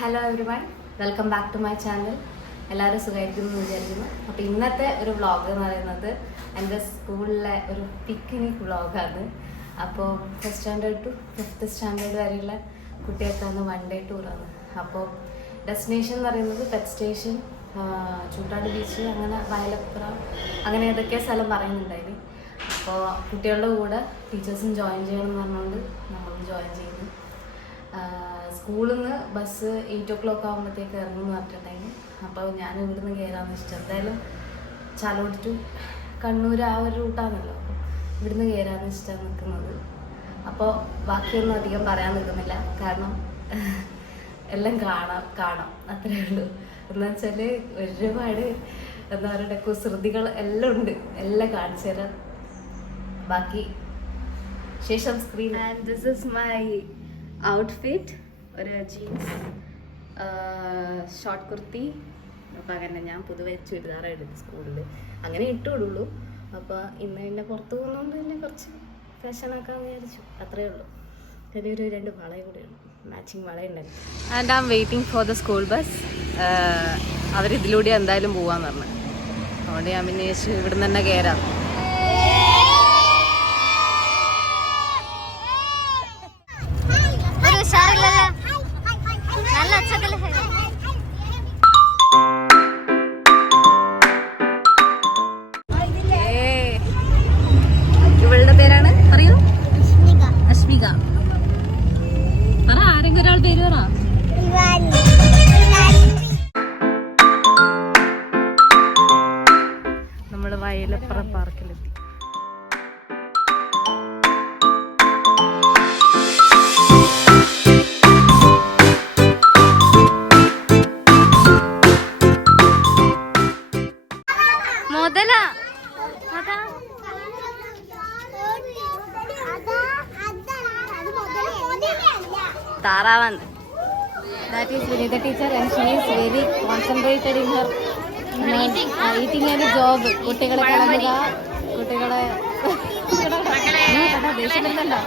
Hello everyone, welcome back to my channel. എല്ലാവരും സുഖമായിരിക്കുന്നു എന്ന് വിചാരിക്കുന്നു. അപ്പോൾ ഇന്നത്തെ ഒരു വ്ളോഗ് എന്ന് പറയുന്നത് എൻ്റെ സ്കൂളിലെ ഒരു പിക്നിക് വ്ളോഗാണ്. അപ്പോൾ first standard to 5th standard വരെയുള്ള കുട്ടികൾക്കാണ് 1 ഡേ ടൂറാണ്. അപ്പോൾ ഡെസ്റ്റിനേഷൻ എന്ന് പറയുന്നത് പെറ്റ് സ്റ്റേഷൻ, ചൂട്ടാട് ബീച്ച്, അങ്ങനെ വയലപ്പുറ, അങ്ങനെ ഏതൊക്കെ സ്ഥലം പറയുന്നുണ്ടായിരുന്നു. അപ്പോൾ കുട്ടികളുടെ കൂടെ ടീച്ചേഴ്സും ജോയിൻ ചെയ്യണം എന്ന് പറഞ്ഞുകൊണ്ട് നമ്മൾ ജോയിൻ ചെയ്തു. സ്കൂളിൽ നിന്ന് ബസ് 8 o'clock ആകുമ്പോഴത്തേക്ക് ഇറങ്ങുമെന്ന് പറഞ്ഞിട്ടുണ്ടെങ്കിൽ അപ്പോൾ ഞാൻ ഇവിടുന്ന് കയറാമെന്ന് ഇഷ്ടം. എന്തായാലും ചാലോട് ടു കണ്ണൂർ ആ ഒരു റൂട്ടാണല്ലോ, ഇവിടുന്ന് കയറാമെന്ന് ഇഷ്ടം നിൽക്കുന്നത്. അപ്പോൾ ബാക്കിയൊന്നും അധികം പറയാൻ നിൽക്കുന്നില്ല, കാരണം എല്ലാം കാണാം അത്രയേ ഉള്ളൂ. എന്ന് വെച്ചാൽ ഒരുപാട് എന്താ പറയുക കുസൃതികൾ എല്ലാം ഉണ്ട്, എല്ലാം കാണിച്ചു തരാം. ബാക്കി ശേഷം screen. And this is my outfit, ഒരു ജീൻസ്, ഷോർട്ട് കുർത്തി. അപ്പോൾ അങ്ങനെ ഞാൻ പൊതുവെ ചുരിദാറാണ് എടുത്ത് സ്കൂളിൽ അങ്ങനെ ഇട്ടുവിടുള്ളൂ. അപ്പോൾ ഇന്ന് എന്നെ പുറത്ത് പോകുന്നതുകൊണ്ട് തന്നെ കുറച്ച് ഫാഷനാക്കാമെന്ന് വിചാരിച്ചു, അത്രയേ ഉള്ളൂ. ചെറിയൊരു 2 വളയും കൂടെയുണ്ട്, മാച്ചിങ് വളയുണ്ടായിരുന്നു. And I am waiting for the school bus. അവരിതിലൂടെ എന്തായാലും പോവാന്ന് പറഞ്ഞു, അതുകൊണ്ട് ഞാൻ പിന്നെ ഇവിടുന്ന് തന്നെ കയറാം. ഇവളുടെ പേരാണ്, പറയൂ, അശ്മിക. പറ, ആരെങ്കിലും ഒരാൾ പേര് പറ. നമ്മള് വയലപ്പുറ പാർക്കിലെത്തി. മുതലാ താറാവാണ്. That is Vinitha teacher and she is very concentrated in her eating any job. കുട്ടികളെ കാണുക, കുട്ടികളെ ദേഷ്യമില്ലല്ലോ.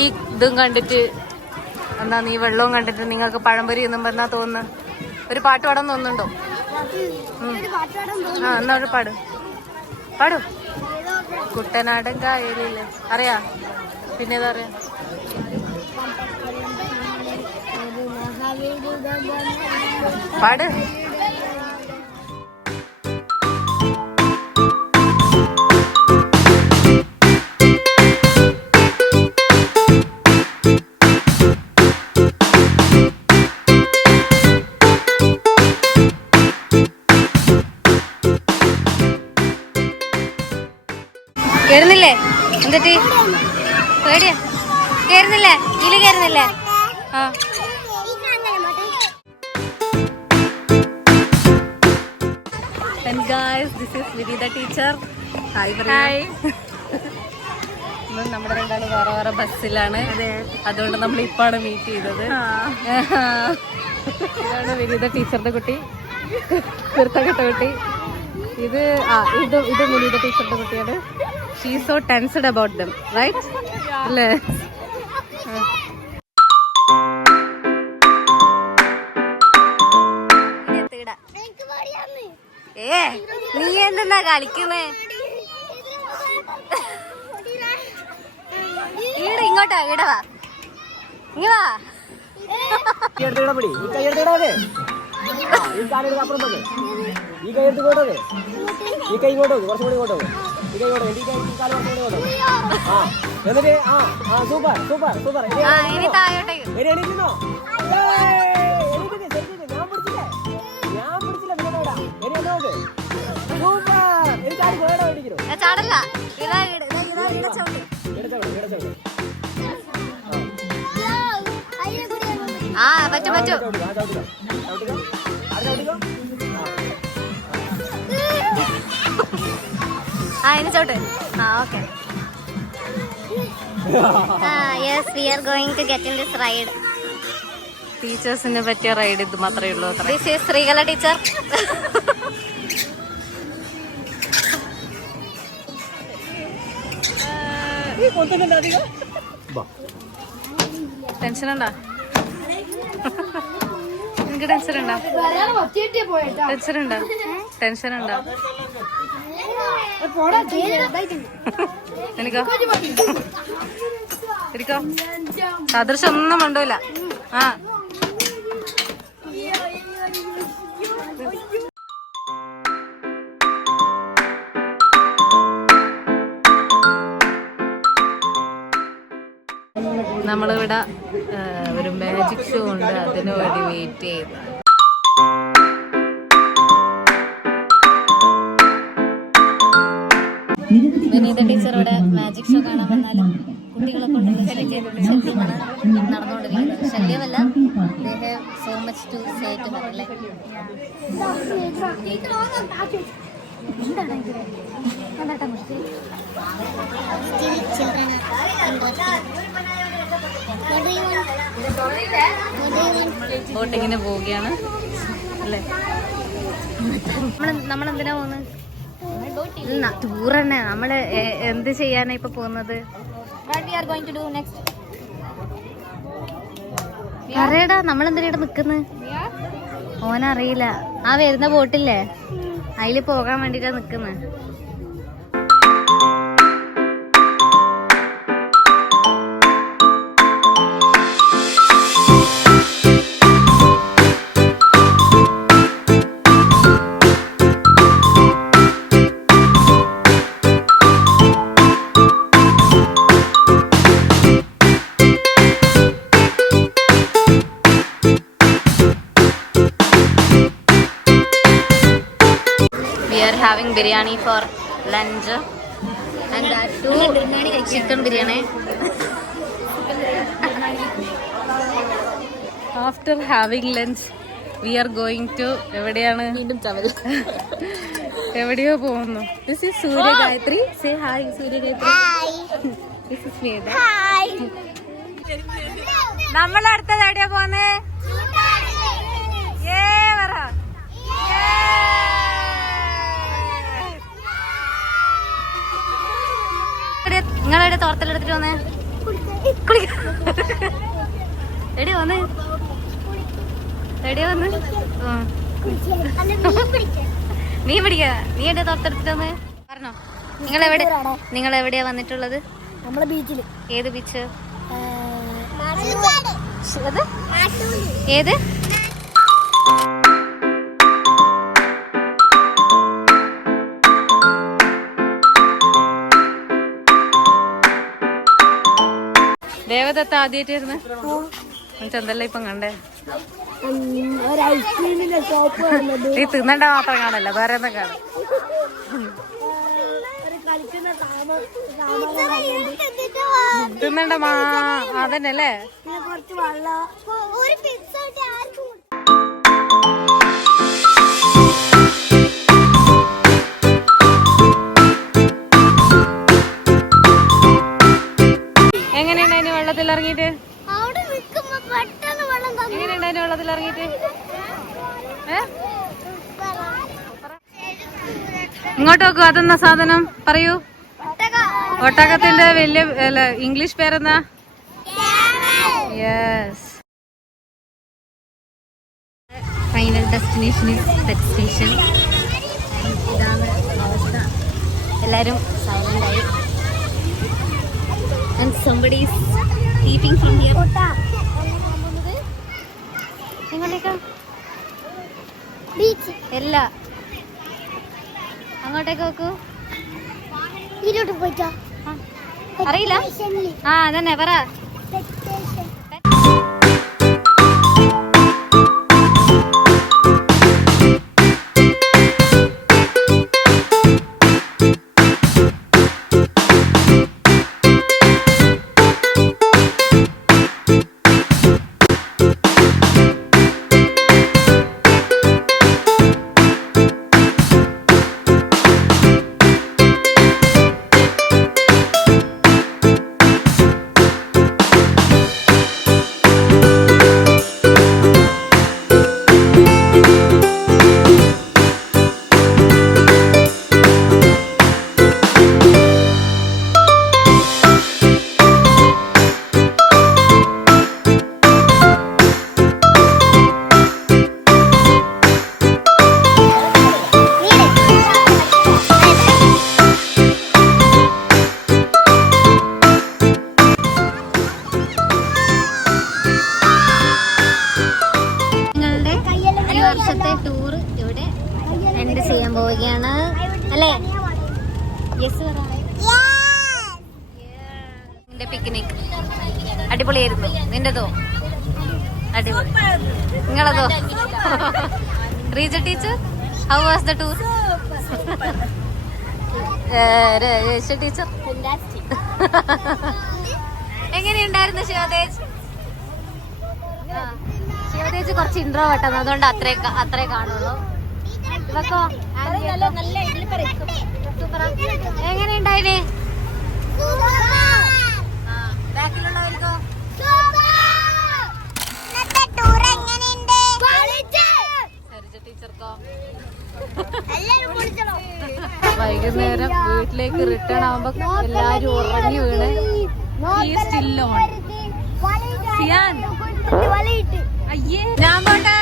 ഈ ഇതും കണ്ടിട്ട് എന്താ, നീ വെള്ളവും കണ്ടിട്ട് നിങ്ങൾക്ക് പഴംപൊരി ഒന്നും പറഞ്ഞാ തോന്നുന്നു. ഒരു പാട്ട് പാടാൻ തോന്നുന്നുണ്ടോ? എന്നാ ഒരു പാടൂ. കുട്ടനാടൻ കായലില് അറിയാ, പിന്നെ ഏതാ അറിയാ? പാട്. കേറുന്നില്ലേ? എന്നിട്ട് പേടിയാ, കേറുന്നില്ലേ? ഇതില് കേറുന്നില്ലേ? ആ, guys, this is Vinitha teacher. Hi. നമ്മുടെ രണ്ടാളും വേറെ ബസ്സിലാണ്, അതുകൊണ്ട് നമ്മൾ ഇപ്പാണ് മീറ്റ് ചെയ്തത്. ഇതാണ് വിനീത ടീച്ചറുടെ കുട്ടി, തീർത്ഥകെട്ട കുട്ടി. ഇത് വിനീത ടീച്ചറുടെ കുട്ടിയാണ്. She is so tensed about them, right? അല്ലേ? നീ എന്തെന്നാ കളിക്കുന്നേ? ഇങ്ങോട്ടാ, ഇടവാ, ഇങ്ങ വാ. ഇനി താഴോട്ടേക്ക്. ചാടല്ല, പറ്റും. ഇനി ചോട്ട്. Okay. Yes, we are going to get in this ride. ടീച്ചേഴ്സിന് പറ്റിയ റൈഡ് ഇത് മാത്രമേ ഉള്ളൂ. This is Sreekala teacher. Tension ഉണ്ടോ? നിനക്ക് ടെൻഷൻ ഉണ്ടോ? ടെൻഷൻ ഉണ്ടോ? ടെൻഷൻ ഉണ്ടോ? എനിക്കോ എനിക്കോ സദൃശം ഒന്നും കൊണ്ടുമില്ല. ആ നമ്മളിവിടെ ഒരു മാജിക് ഷോ ഉണ്ട്, അതിനു വേണ്ടി വെയിറ്റ് ചെയ്ത്. വിനീത ടീച്ചർ ഇവിടെ മാജിക് ഷോ കാണാൻ വന്നാലും കുട്ടികളെ കൊണ്ടുള്ള ശല്യമാണ് നടന്നുകൊണ്ടിരിക്കുന്നത്. ശല്യമല്ല, they have so much to say to her, അല്ലേ? ബോട്ടിങ്ങിന് പോവുകയാണ് അല്ലേ? നമ്മളെന്തിനാ പോകുന്നത്? ടൂർ തന്നെ. നമ്മള് എന്ത് ചെയ്യാനാ ഇപ്പൊ പോകുന്നത്? അറിയടാ, നമ്മളെന്തിനാ ഇവിടെ നിക്കുന്നത്? ഓനറിയില്ല. ആ വരുന്ന ബോട്ടില്ലേ, അതില് പോകാൻ വേണ്ടിട്ടാ നിക്കുന്നത്. Having biryani for lunch and that too chicken biryani. After having lunch we are going to എവിടെയാണ്? വീണ്ടും travel. എവിടെയോ പോകുന്നു. This is Surya Gayatri. Say hi Surya Gayatri. Hi. This is Veda. Hi. നമ്മൾ അടുത്തത് എവിടെയാ പോകുന്നത്? പറ. നിങ്ങളെവിടെ തോർത്തലെടുത്തിട്ട് വന്നേ? എടിയാ വന്ന് മീൻ പിടിക്കാ. നീ എവിടെയാ തോർത്തെടുത്തിട്ട് വന്നേ? പറഞ്ഞോ. നിങ്ങൾ എവിടെയാ വന്നിട്ടുള്ളത്? നമ്മളെ ബീച്ചില്. ഏത് ബീച്ച്? ഏത്? ദേവദത്ത ആദ്യമായിട്ടായിരുന്നു. എന്തെല്ലാം ഇപ്പം കണ്ടേ? ഈ തിന്നണ്ട മാത്രം കാണല്ല, വേറെ എന്താ കാണും? തിന്നണ്ട അതന്നെ അല്ലേ? എങ്ങനെയുണ്ടായിരുന്നു വെള്ളത്തിൽ ഇറങ്ങിയിട്ട്? എങ്ങനെയുണ്ടായിരുന്നു വെള്ളത്തിൽ ഇറങ്ങിയിട്ട്? ഇങ്ങോട്ട് നോക്കൂ. അതെന്നാ സാധനം? പറയൂ. ഒട്ടകത്തിന്റെ വലിയ ഇംഗ്ലീഷ് പേരെന്താ? Yes. Final destination is pet station. ഇതാണ് അവസ്ഥ. എല്ലാരും സൈലന്റ് ആയി. And somebody is peeping from here. എങ്ങോട്ടേക്കാ? ബീച്ച്. അല്ല, അങ്ങോട്ടേക്ക് നോക്കൂ. ഇതിലോട്ട് പോയിട്ടാ? അറിയില്ല. ആ അതന്നെ പറ. പോവുകയാണ് അല്ലേ? നിന്റെ പിക്നിക് അടിപൊളിയായിരുന്നു. നിന്റെതോ? അടിപൊളി. നിങ്ങളതോ? Reeja teacher, how was the tour? Teacher എങ്ങനെയുണ്ടായിരുന്നു ശിവതേജ്? ശിവതേജ് കുറച്ച് ഇൻട്രോവേർട്ടാണ്, അതുകൊണ്ട് അത്രേ കാണുള്ളൂ. ഇതൊക്കെ എങ്ങനെയുണ്ടായിന്? ബാക്കിലുള്ളവർക്കോ? ടീച്ചർക്കോ? വൈകുന്നേരം വീട്ടിലേക്ക് റിട്ടേൺ ആവുമ്പോ എല്ലാരും ഉറങ്ങി വീണ്. ഞാൻ പോട്ടെ.